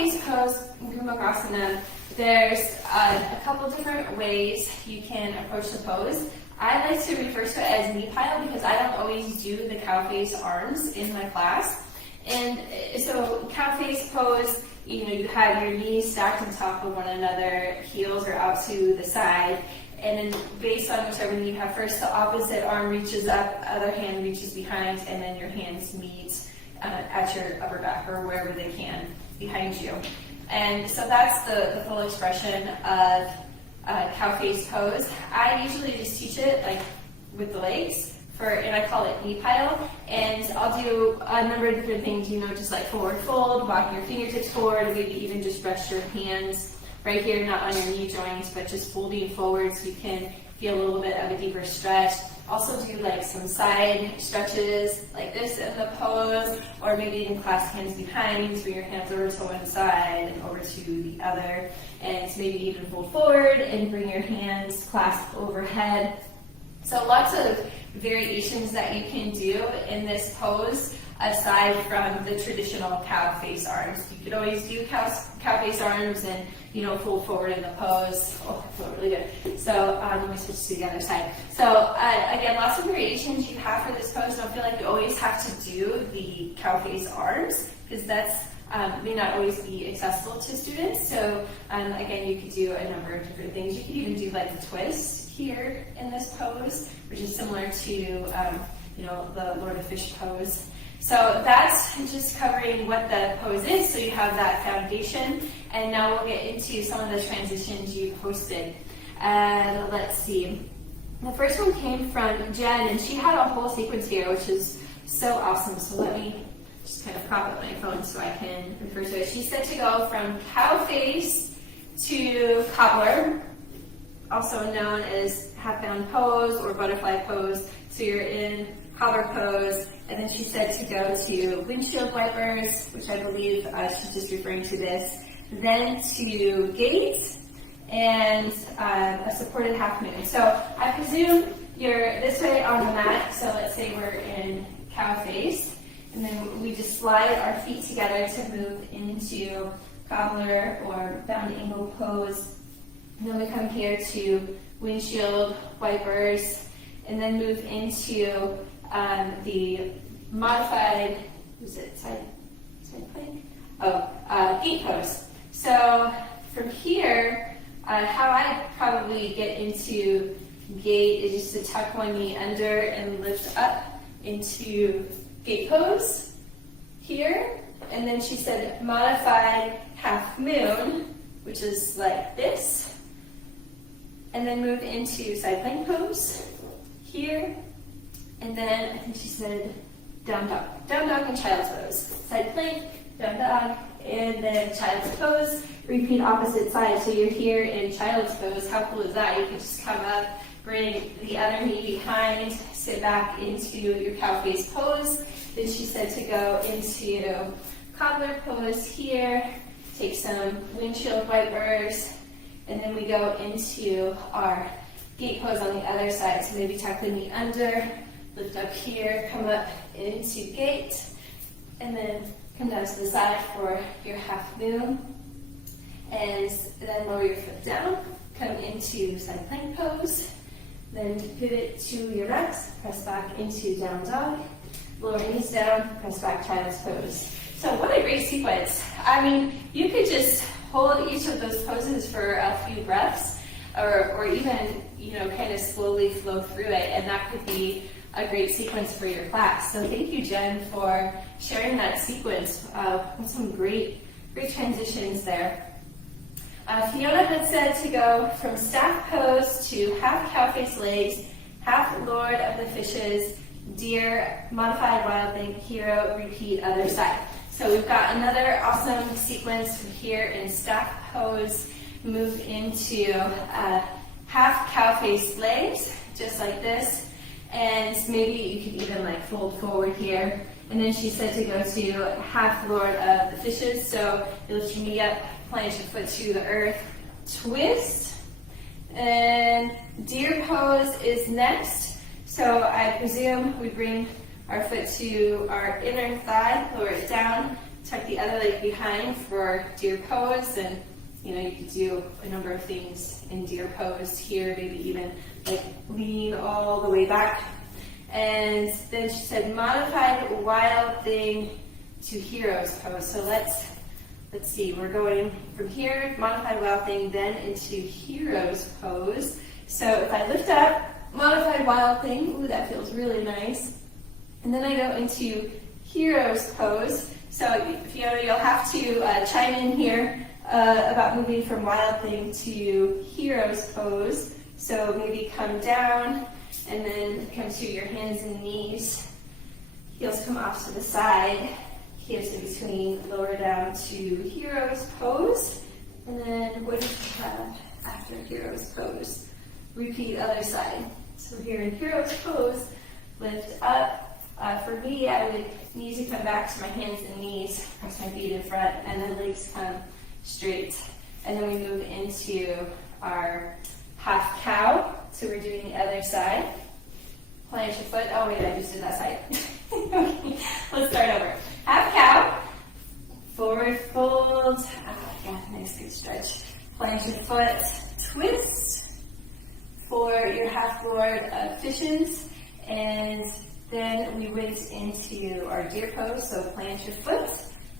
face pose, Gurmagrasana, there's a couple different ways you can approach the pose. I like to refer to it as knee pile because I don't always do the cow face arms in my class. And so cow face pose, you have your knees stacked on top of one another, heels are out to the side, and then based on whichever knee you have first, the opposite arm reaches up, other hand reaches behind, and then your hands meet at your upper back or wherever they can behind you. And so that's the full expression of cow face pose. I usually just teach it like with the legs, and I call it knee pile. And I'll do a number of different things, just like forward fold, walking your fingertips forward, maybe even just rest your hands right here, not on your knee joints, but just folding forward so you can feel a little bit of a deeper stretch. Also do like some side stretches like this in the pose, or maybe even clasp hands behind, so your hands over to one side and over to the other, and maybe even fold forward and bring your hands clasped overhead. So lots of variations that you can do in this pose aside from the traditional cow face arms. You could always do cow face arms and fold forward in the pose. Oh, I feel really good. So let me switch to the other side. So again, lots of variations you have for this pose. Don't feel like you always have to do the cow face arms because that's may not always be accessible to students. So again, you could do a number of different things. You could even do like a twist here in this pose, which is similar to the Lord of Fish pose. So that's just covering what the pose is, so you have that foundation. And now we'll get into some of the transitions you posted. Let's see. The first one came from Jen, and she had a whole sequence here, which is so awesome. So let me just kind of prop up my phone so I can refer to it. She said to go from cow face to cobbler, also known as half bound pose or butterfly pose. So you're in cobbler pose, and then she said to go to windshield wipers, which I believe she's just referring to this, then to gate, and a supported half moon. So I presume you're this way on the mat, so let's say we're in cow face, and then we just slide our feet together to move into cobbler or bound angle pose. And then we come here to windshield wipers, and then move into the modified, side plank? Gate pose. So from here, how I probably get into gate is just to tuck one knee under and lift up into gate pose here. And then she said modified half moon, which is like this. And then move into side plank pose here. And then I think she said down dog and child's pose. Side plank, down dog, and then child's pose. Repeat opposite side. So you're here in child's pose. How cool is that? You can just come up, bring the other knee behind, sit back into your cow face pose. Then she said to go into cobbler pose here. Take some windshield wipers, and then we go into our gate pose on the other side. So maybe tuck the knee under, lift up here, come up into gate, and then come down to the side for your half moon. And then lower your foot down, come into side plank pose, then pivot to your rest, press back into down dog, lower knees down, press back child's pose. So what a great sequence. I mean, you could just hold each of those poses for a few breaths, or even, kind of slowly flow through it, and that could be a great sequence for your class. So thank you, Jen, for sharing that sequence with some great transitions there. Fiona had said to go from staff pose to half cow face legs, half Lord of the Fishes, deer, modified wild thing, hero, repeat other side. So we've got another awesome sequence from here in staff pose. Move into half cow face legs, just like this. And maybe you could even fold forward here. And then she said to go to half Lord of the Fishes. So you lift your knee up, plant your foot to the earth, twist. And deer pose is next. So I presume we bring our foot to our inner thigh, lower it down, tuck the other leg behind for deer pose, and you know, you could do a number of things in deer pose here, maybe even like lean all the way back. And then she said modified wild thing to hero's pose. So let's see, we're going from here, modified wild thing, then into hero's pose. So if I lift up, modified wild thing, ooh, that feels really nice. And then I go into hero's pose. So Fiona, you'll have to chime in here about moving from wild thing to hero's pose. So maybe come down and then come to your hands and knees. Heels come off to the side. Hips in between, lower down to hero's pose. And then what do you have after hero's pose? Repeat other side. So here in hero's pose, lift up. For me, I would need to come back to my hands and knees, press my feet in front, and then legs come straight. And then we move into our half cow. So we're doing the other side. Plant your foot. Oh wait, I just did that side. Okay, let's start over. Half cow. Forward fold. Yeah, nice good stretch. Plant your foot. Twist for your half forward fissions. And then we went into our deer pose. So plant your foot.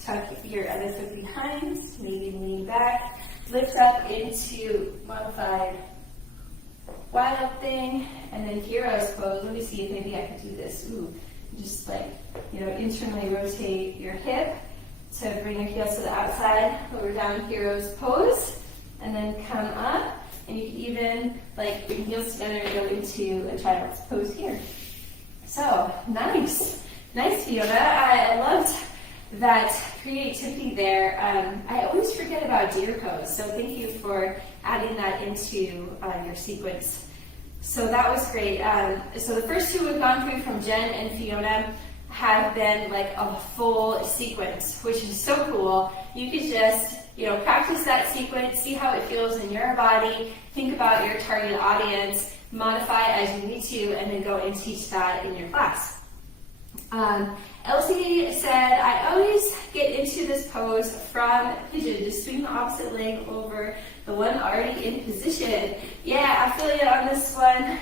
Tuck your other foot behind. Maybe lean back. Lift up into modified wild thing, and then hero's pose. Let me see if maybe I can do this. Ooh, just like, you know, internally rotate your hip to bring your heels to the outside. Lower down hero's pose, and then come up, and you can even like bring heels together and go into a child's pose here. So nice, Fiona. I loved that creativity there. I always forget about deer pose, so thank you for adding that into your sequence. So that was great. So the first two we've gone through from Jen and Fiona have been like a full sequence, which is so cool. You could just, you know, practice that sequence, see how it feels in your body, think about your target audience, modify as you need to, and then go and teach that in your class. Elsie said, I always get into this pose from pigeon, just swing the opposite leg over the one already in position. Yeah, I feel you on this one.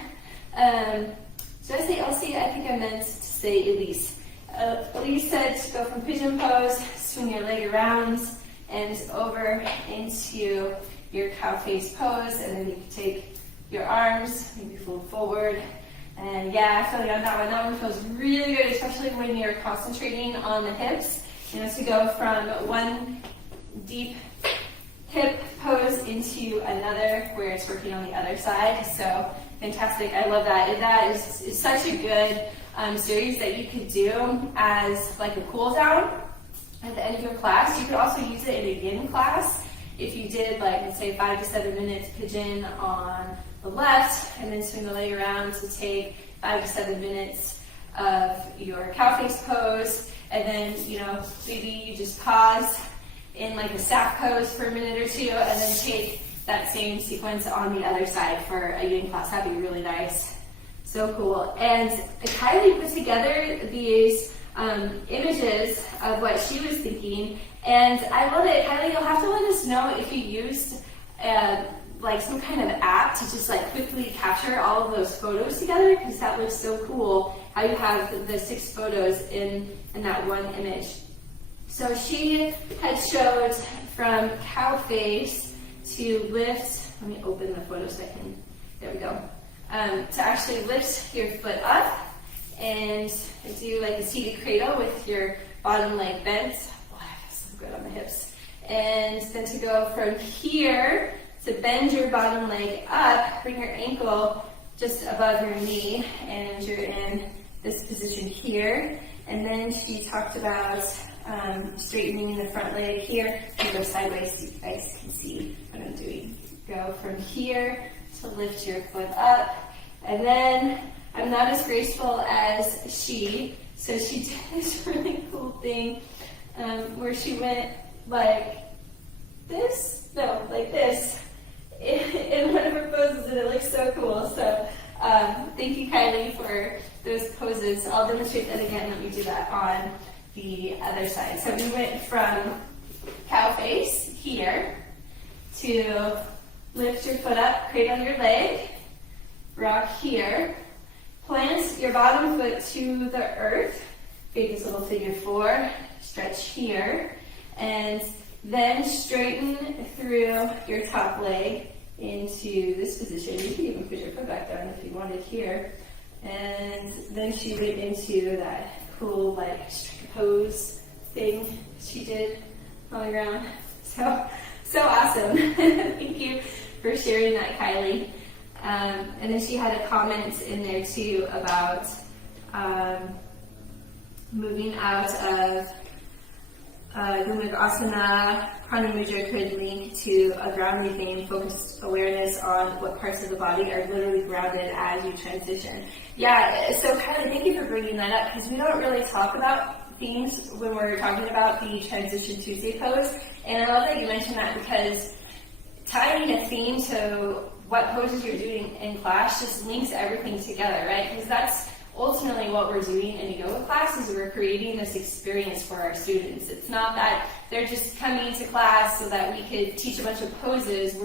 Did I say Elsie? I think I meant to say Elise. Elise said to go from pigeon pose, swing your leg around and over into your cow face pose, and then you can take your arms, maybe fold forward. And yeah, I feel you on that one. That one feels really good, especially when you're concentrating on the hips. You know, to go from one deep hip pose into another where it's working on the other side. So fantastic. I love that. And that is such a good series that you could do as like a cool down at the end of your class. You could also use it in a yin class. If you did like, let's say 5 to 7 minutes pigeon on the left, and then swing the leg around to take 5 to 7 minutes of your cow face pose, and then, you know, maybe you just pause in like a staff pose for a minute or two, and then take that same sequence on the other side for a yin class. That'd be really nice. So cool. And Kylie put together these images of what she was thinking, and I love it. Kylie, you'll have to let us know if you used like some kind of app to just like quickly capture all of those photos together, because that looks so cool how you have the 6 photos in that one image. So she had showed from cow face to lift, let me open the photo so I can, there we go, to actually lift your foot up and do like a seated cradle with your bottom leg bent. Oh, I feel so good on the hips. And then to go from here to bend your bottom leg up, bring your ankle just above your knee, and you're in this position here. And then she talked about straightening the front leg here. You go sideways so you guys can see what I'm doing. Go from here to lift your foot up. And then I'm not as graceful as she, so she did this really cool thing where she went like this, no, like this, in one of her poses, and it looks so cool. So thank you, Kylie, for those poses. I'll demonstrate that again. Let me do that on the other side. So we went from cow face here to lift your foot up, cradle your leg, rock here, plant your bottom foot to the earth, create this little figure four, stretch here, and then straighten through your top leg into this position. You can even put your foot back down if you wanted here. And then she went into that cool like strict pose thing she did on the ground. So awesome. Thank you for sharing that, Kylie. And then she had a comment in there too about moving out of Asana. Prana Mudra could link to a grounding theme, focused awareness on what parts of the body are literally grounded as you transition. Yeah, so Kylie, thank you for bringing that up, because we don't really talk about themes when we're talking about the Transition Tuesday pose. And I love that you mentioned that, because tying a theme to what poses you're doing in class just links everything together, right? Because that's ultimately what we're doing in a yoga class, is we're creating this experience for our students. It's not that they're just coming to class so that we could teach a bunch of poses.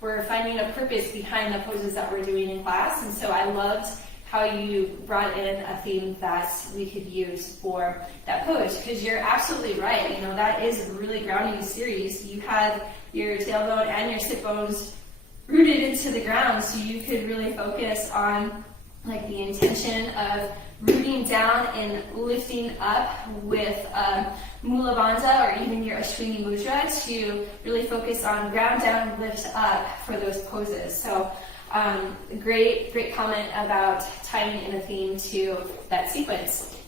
We're finding a purpose behind the poses that we're doing in class. And so I loved how you brought in a theme that we could use for that pose, because you're absolutely right. You know, that is a really grounding series. You had your tailbone and your sit bones rooted into the ground, so you could really focus on like the intention of rooting down and lifting up with Mula Bandha or even your Ashwini Mudra to really focus on ground down, lift up for those poses. So great comment about tying in a theme to that sequence.